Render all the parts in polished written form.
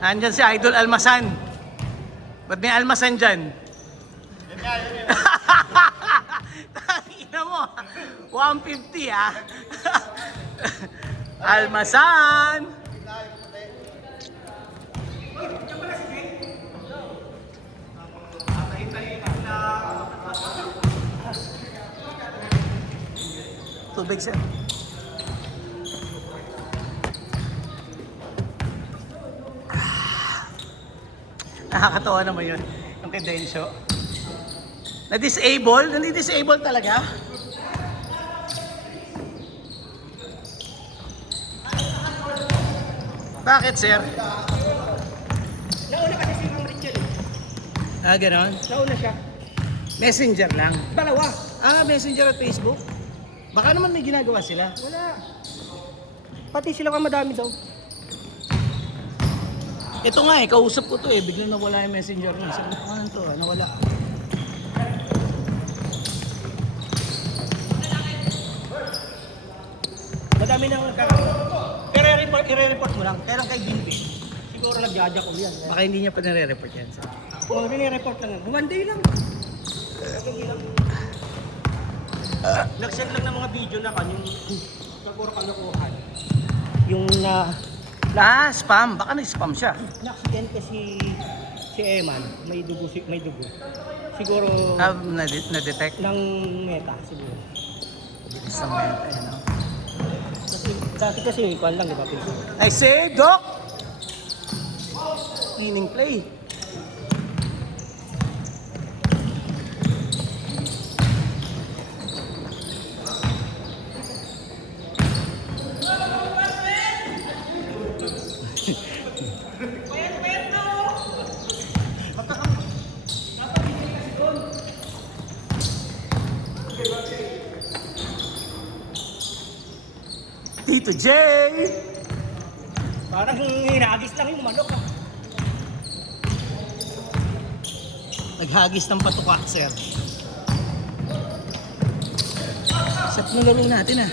Andyan si Idol Almasan. Ba't may almasan dyan? Yun nga, yun. Ina mo, 150 ah. Almasan! Tubig sir. Nakakatawa naman yun. Yung kay Densyo. Na-disable? Nani-disable talaga? Bakit, sir? Nauna kasi si Ma'am Rachel eh. Ah, ganon? Nauna siya. Messenger lang. Dalawa. Ah, Messenger at Facebook? Baka naman may ginagawa sila. Wala. Pati sila ka madami daw. Ito nga eh, kausap ko to eh. Biglang nawala yung Messenger niya. Sabi ko, ano to? Nawala. Madami nang i-report mo lang. Kaya lang kay Binbi. Siguro nagjaja ko yan. Baka hindi niya pa nare-report yan. Sir. Oo, nire-report lang. One day lang. Nag-send lang ng mga video na kanyang siguro kalokohan. Yung Ah, spam. Baka nag-spam siya. na-accident kasi si Eman, may dugo. Siguro Ah, na-detect. ng meta siguro. Sa meta, eh, no? Dati kasi kwan lang, di ba? I say, Doc! Inning play. Tito J! Parang hinagis lang yung manok ah. Naghagis ng patuka, sir. Set na laro natin ah.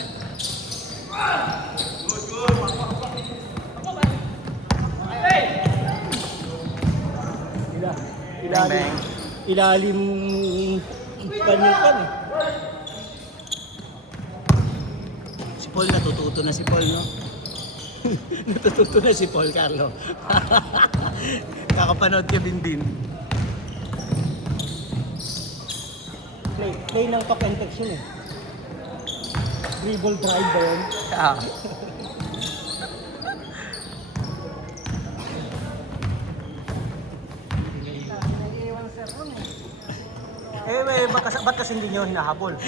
Bang. Ilalim panyukan eh. Si Paul, natututo na si Paul, no? Natututo na si Paul, Carlo. Kakapanood ka din. Play ng talk and text yun eh. Dribble drive ba yun? Ah. Ba't kasi hindi nyo hinahabol?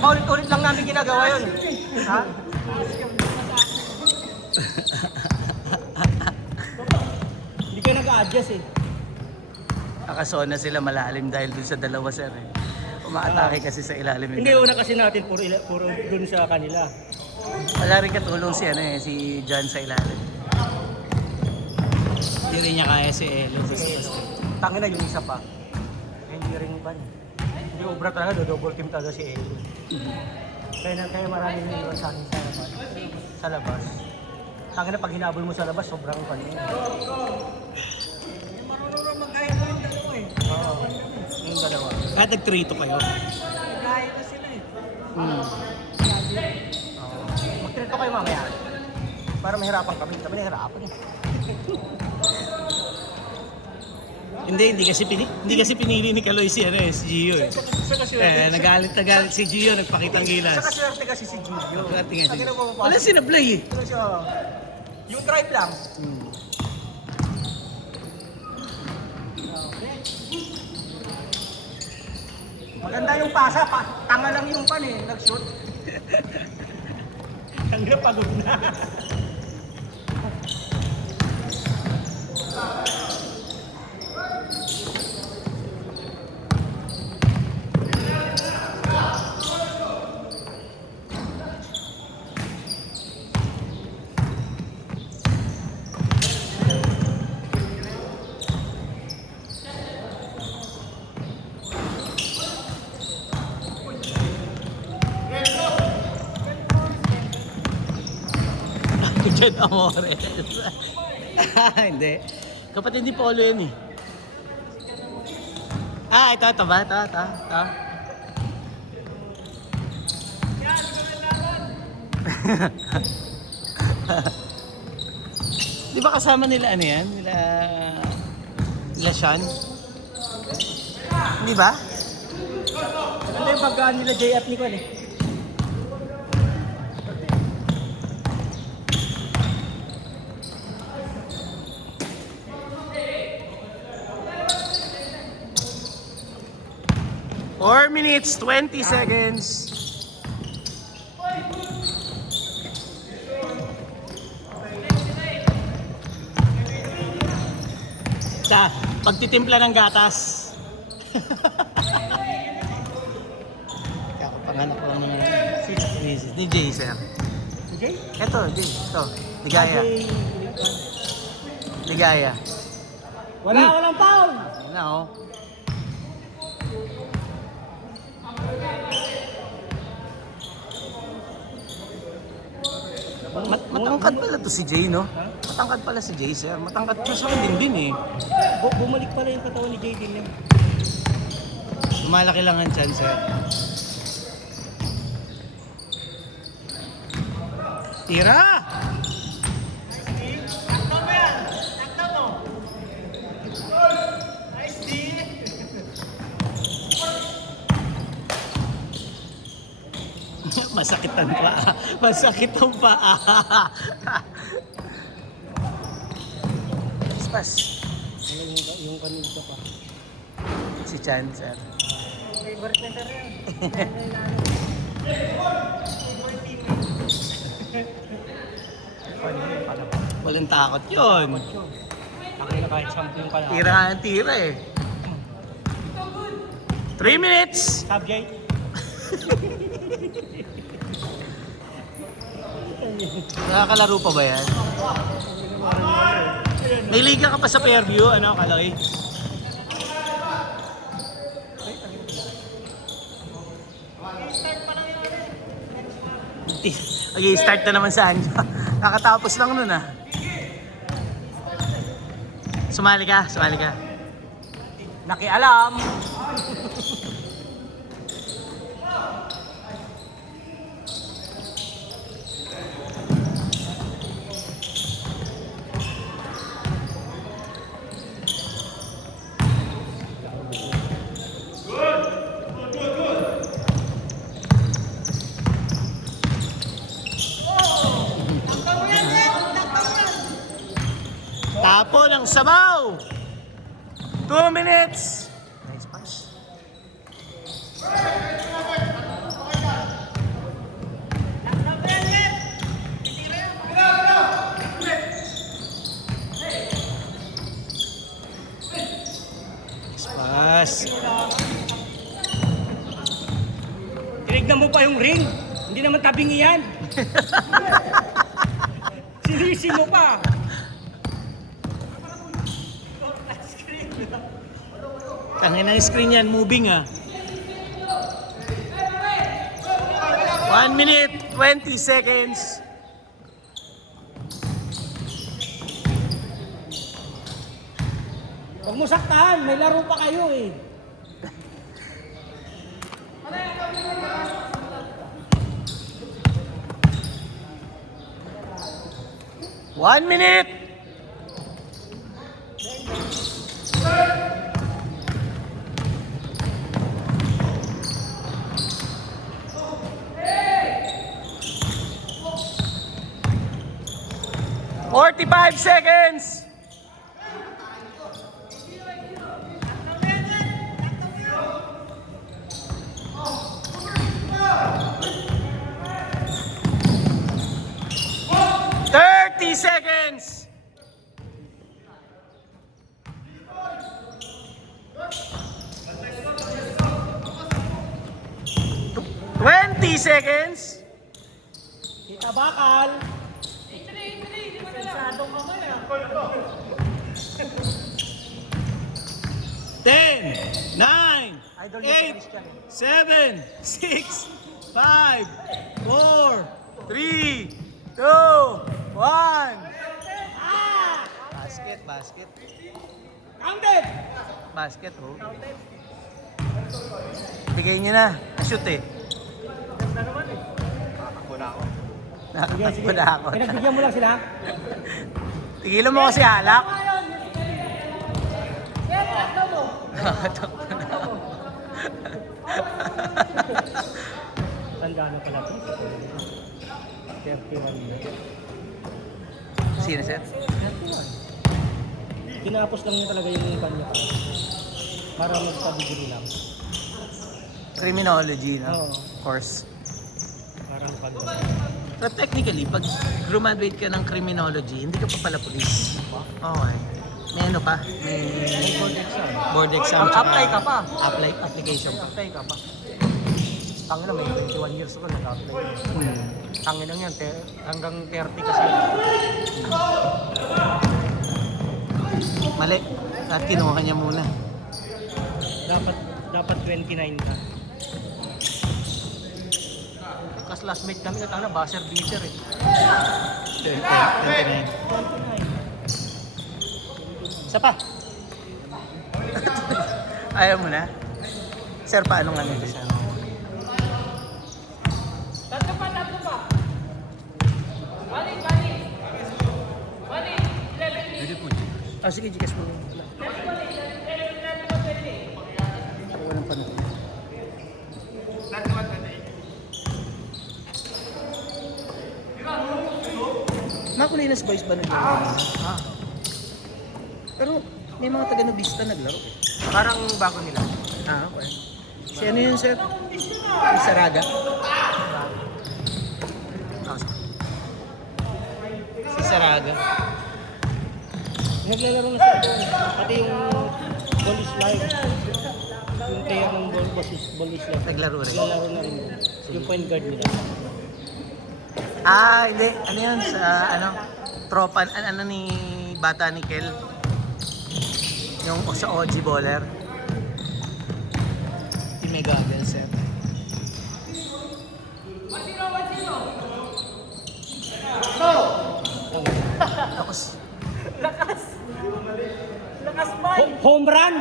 Paulit-ulit lang namin ginagawa yun. Ha? Hindi kayo nag-a-adjust eh. Nakasona sila malalim dahil dun sa dalawa, sir. Eh. Umaatake kasi sa ilalim. Hindi, una kasi natin puro dun sa kanila. Wala rin katulong si, si John sa ilalim. Hindi rin niya kaya si Elo. Tangin na yung isa pa. Hindi rin ba? Hindi obra talaga, double team talaga si Elo. Kaya maraming niliwan sa akin sa labas. Tangin na pag hinabol mo sa labas, sobrang kanina. Marunong mag-kahit mo yung dalawa eh. Oo, yung dalawa. Kahit nag-3-2 kayo. Nag-kahit na sila eh. Mag-trito kayo mamaya. Para mahirapan kami. Kami nahirapan eh. Hindi kasi pinili ni Kaloy si Gio eh. Nagalit si Gio, nagpakitang gilas. Saka swerte kasi si Gio. Swerte nga si Tangina Gio. mo, Wala sinablay eh. Ano siya? Yung drive lang. Maganda yung pasa, tanga lang yung pan eh, nag-shoot. Tanga pagod na. John Amores. Hindi. Kapatid ni Polo yun eh. Ito ba? Ito. Di ba kasama nila ano yan? Nila Sean? Di ba? Ano yung pagkaan nila Jay at Nicole eh? Four minutes, 20 seconds. Pagtitimpla ng gatas. Kakapanganak ko lang naman ni Jay, sir. Jay? Ito. Ligaya. Ligaya. Walang foul! Ano, oh. Matangkad pala to si Jay, no? Matangkad pala si Jay, sir. Matangkad pa sa akin din eh. Bumalik pala yung katawan ni Jay din yun. Malaki lang ang chance, sir. Tira! Takto mo yan! Takto mo! Nice D! Masakit ang paa. Masakit ang paa. Pas. Ano yung kanina pa? Si Chan, sir. Favorite na sir yan. Walang takot yun. Ako na kahit 10 yung kalaban. Tira ang tira eh. 3 minutes! Subject. Nakakalaro pa ba yan? May liga ka pa sa Fairview, ano, Kaloy? Okay, start na naman sa Anjo. Kakatapos lang nun ah. Sumali ka. Nakialam. Tapo ng sabaw! 2 minutes! Nice pass. Nice pass. Tinignan mo pa yung ring. Hindi naman tabingi yan. Sinisi mo pa. Tangin ang screen yan, moving ah. 1 minute, 20 seconds. Huwag mo saktahan. May laro pa kayo eh. One minute! "45 seconds!" Seconds. 20 seconds. Kita bakal. Pensadong kamay ah. 10, 9, Idol ni 8, Christian. 7, 6, 5, 4, 3, 2, 1. Basket. Counted! Basket, oh. Bigay niyo na. Na-shoot eh. Ganda naman eh. Takbo na ako. Nakatakbo na ako. Pinagbigyan mo lang sila. Tigilan mo kasi alak. Tanda na pala ito. 31 na. Sino, sir? 31. Kinapos lang niya talaga yung kanya para magpabigil lang. Criminology, no? Oo. Course. Para magpag... So technically, pag graduate ka ng criminology, hindi ka pa pala police. Okay. May ano pa? May board exam. board exam. Apply ka pa. Application pa. Apply ka pa. Tangin na, may 21 years ko nag-apply. Tangin lang yan, hanggang 30 kasi. Mali. At kinuha niya muna. Dapat 29 ka. Kasi last mate kami, natang na, buzzer beater eh. 29. Isa pa. Ayaw mo na? Sir, paano nga nito? Tatlo pa. Balik. Pwede po. Ah, sige, Gcash mo. Walang panahon. Makulinas boys ba naglaro? Ah, Pero may mga taga-nubista naglaro. parang bago nila. Ah, okay. Si ano yun, sir? Si Saraga? Ah, si Saraga. Naglalaro na sila doon. Pati yung ball is live. Yung player ng ball is live. Naglaro rin. Naglalaro na rin. Yung point guard nila. Ah, hindi. Ano yun? Sa ano? Tropa, ano ni bata ni Kel? Yung sa OG Baller. Si Mega sir. Tapos, Lakas pa. Home run!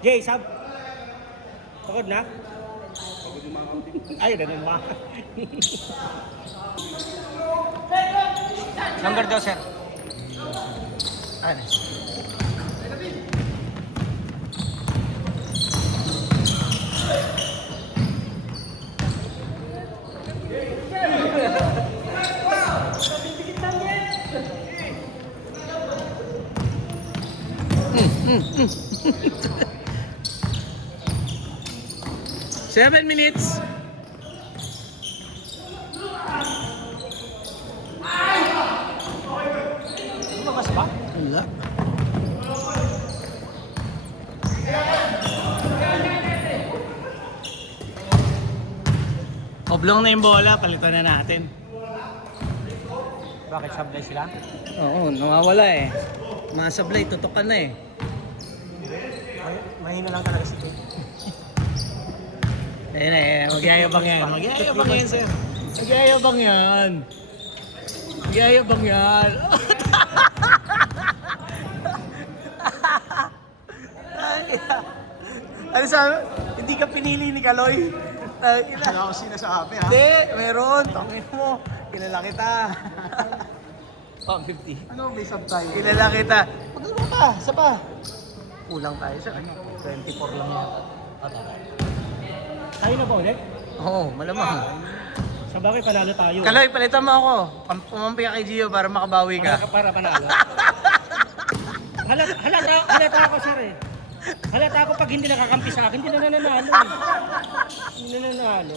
Jay, sab. Pagod na? Ay, ganun ba? Number daw, sir. ano? Seven minutes. Lumabas ba? Wala. Oblong na yung bola, palitan na natin. Bakit sablay sila? Oo, nawawala eh. Mga sablay, tutok ka na eh. Mahina lang talaga si Jay. Ayun eh, magyayabang yan. Magyayabang yan, sir. Magyayabang yan. Magyayabang yan. Ano sabi? Hindi ka pinili ni Kaloy. Wala ako sinasabi ha. Hindi, meron. Tangin mo. Kilala kita. Oh, 50. Ano may subtitle? Kilala kita. Pagdalo pa, isa pa. Kulang tayo sa kanya. 24 lang yata. Tayo na ba ulit? Oo, malamang. Sa bagay, panalo tayo. Kaloy, palitan mo ako. Pumampi ka kay Gio para makabawi ka. Para panalo. Halata ako, sir eh. Halata ako pag hindi nakakampi sa akin, hindi na nananalo eh. Hindi na nananalo.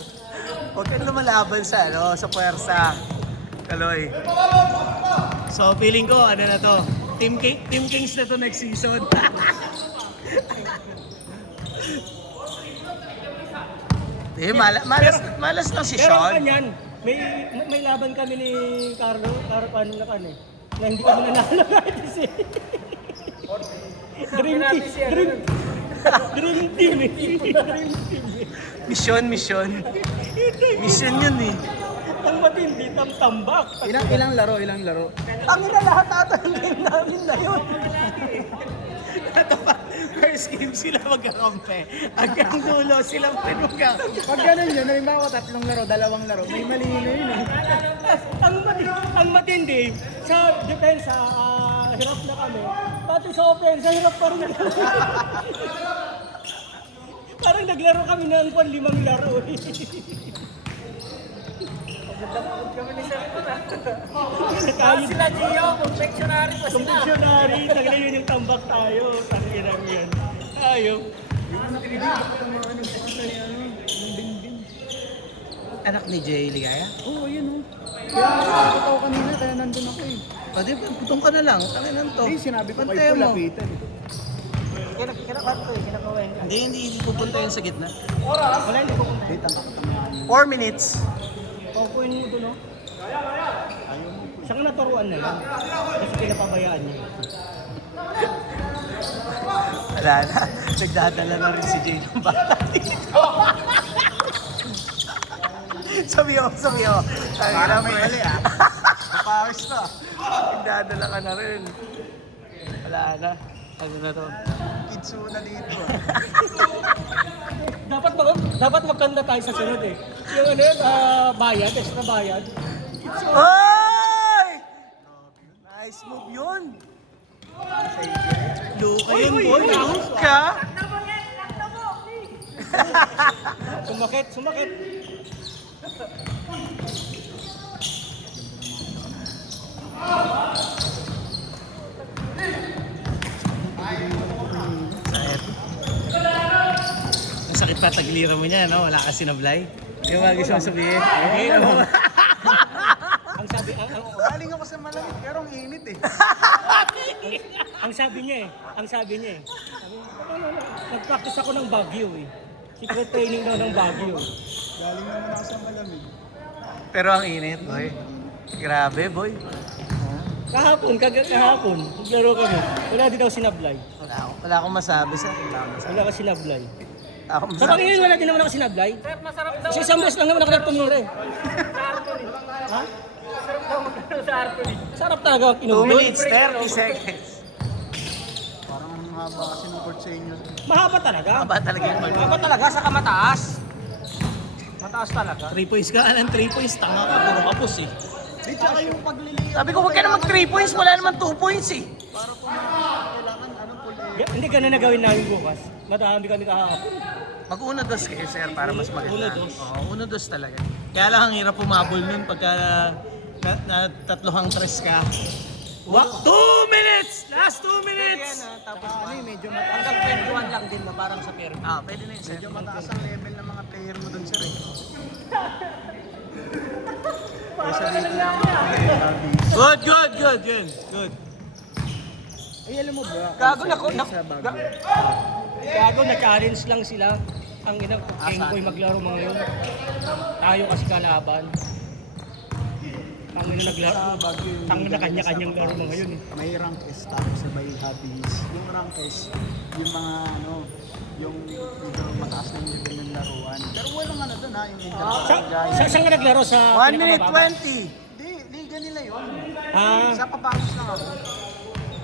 Huwag kang lumalaban sa, sa puwersa. Kaloy. So, feeling ko, ano na to? Team Kings na to next season. Malas lang si Pero Sean. kanyan, may laban kami ni Carlo ano na kan eh. Na hindi kami nanalo kahit isa. Dream team eh. Mission. Mission yun eh. Ang matindi, tambak. Ilang laro? Ang ina lahat ata ng game namin na yun. Ito pa, first game sila magkakampe. Hanggang dulo silang pinugkakampe. Pag ganun yun, halimbawa 3 laro, 2 laro, may mali na yun eh. Ang matindi, sa depensa, hirap na kami. Pati sa offense, hirap pa rin. Parang naglaro kami ng 5 laro. Kami ni Sir sila Gio, confectionary pa sila. Confectionary, tagala yun yung tambak tayo. Tangirang yan. Ayaw. Anak ni Jay Ligaya? Oo, yun oh. Kaya nakakita ko kanina, kaya nandun ako eh. Pwede, putong ka na lang. Ano nan to? Eh, sinabi ko Pantay kayo mo. lapitan. Kinakawin. Hindi pupunta yun sa gitna. Wala, hindi ko kung Wait, ang kakatama. 4 minutes. Paupuin mo ito, no? Saan ka naturuan na lang? Kasi pinapabayaan niya. Wala na. Nagdadala na rin si Jay ng bata dito. Sabi ko. Parang may mali ah. Napawis to ah. Nagdadala ka na rin. Wala na. Ano na to? Kitsu na dito ah. Dapat magkanda tayo sa sunod eh. Yung ano yun, bayad, extra bayad. Ay! Nice move yun. Luka yun, boy. Nahus ka. Sumakit. Ang sakit pa tagliran mo niya, no? Wala ka sinablay. Yung mga gusto mong sabihin. Okay, ano? Ang sabi, Galing ako sa malamig, pero ang init eh. ang sabi niya eh. Sabi, nag-practice ako ng Baguio eh. Secret training daw ng Baguio. Galing naman ako sa malamig. Pero ang init, boy. Grabe, boy. Kahapon, naglaro kami. Wala din daw sinablay. Wala akong masabi sa akin. Wala ka sinablay. Ako Sa masabi. Panginoon, wala din naman ako sinablay. Masarap daw. Kasi isang beses lang naman ako nagtumira eh. Ha? Sarap talaga ang 2 inumin. minutes, 30 seconds. Parang ang haba kasi ng court sa inyo. Mahaba talaga. Aba talaga yung ball. Mahaba talaga, saka mataas. Mataas talaga. 3 points ka, anong 3 points? Tanga ka, puro kapos eh. Di, tsaka yung pagliliya. Sabi ko, huwag ka na mag 3 points, wala naman 2 points eh. Para kung kailangan, anong full eh. Hindi ganun na gawin namin bukas. Madami kami kahapon. Mag-una dos kayo, sir, para mas maganda. Una dos. Oo, una dos talaga. Kaya lang ang hirap pumabol nun pagka na tatlohang tres ka. 2 minutes! Last 2 minutes! Tapos Ano eh, medyo hanggang 21 lang din na parang sa Permi. Pwede na yun, sir. medyo mataas ang level ng mga player mo dun sir eh. Kesa dito lang mga player Good. Eh, alam mo ba? Gago na ko. Sa Baguio. Gago na challenge lang sila. Ang ina, Kengkoy maglaro mga yun. Tayo kasi kalaban. Ang ina naglaro. Ang ina kanya-kanyang laro mga yun eh. May rank is tapos sabay hobbies. Yung rank is yung mga ano, yung medyo mataas na yung level ng laruan. Pero walang ano dun ha, yung internet. Saan ka naglaro sa 1 minute pinakamababa? 20. Hindi, liga nila yun. Ah, Sa papangos lang ako.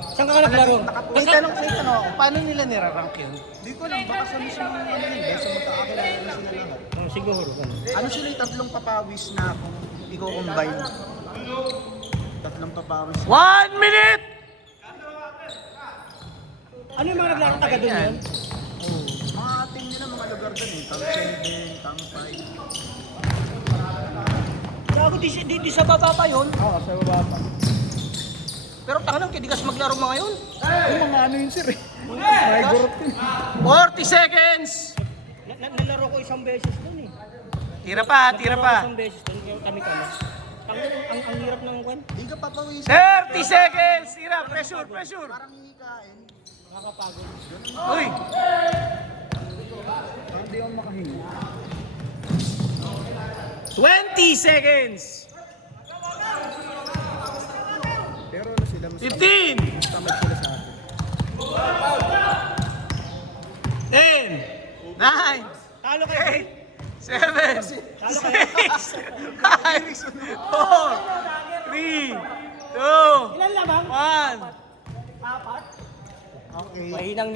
saan ka naglaro? May tanong ako, paano nila nirarank yun? Hindi ko lang, baka sa mismo ano yun, dahil sa magkakakilala na sila lahat. Oh, siguro. Ano sila yung tatlong papawis na kung i-combine? Tatlong papawis. 1 minute! Ano yung mga naglaro taga doon yun? Oh, mga team nila, mga lugar dun eh. Tang 7, Tang 5. Gago, di sa baba pa yun. Oo, sa baba pa. Pero tangan lang, di kasi maglaro mga yun. Yung mga ano yun sir eh. May gurot yun. 40 seconds! Nalaro ko isang beses doon eh. Tira pa. Isang beses doon, kami. Ang hirap ng kwan. Hindi ka papawis. 30 seconds! Tira, pressure. Parang hihikain. Nakakapagod. Uy! Parang hindi ako makahinga. 20 seconds! Pero ano sila, mas 15! tamad sila sa atin. 10! 9! Talo kayo. 8! 7, 6, 5, 4, 3, 2, 1. Okay. Mahinang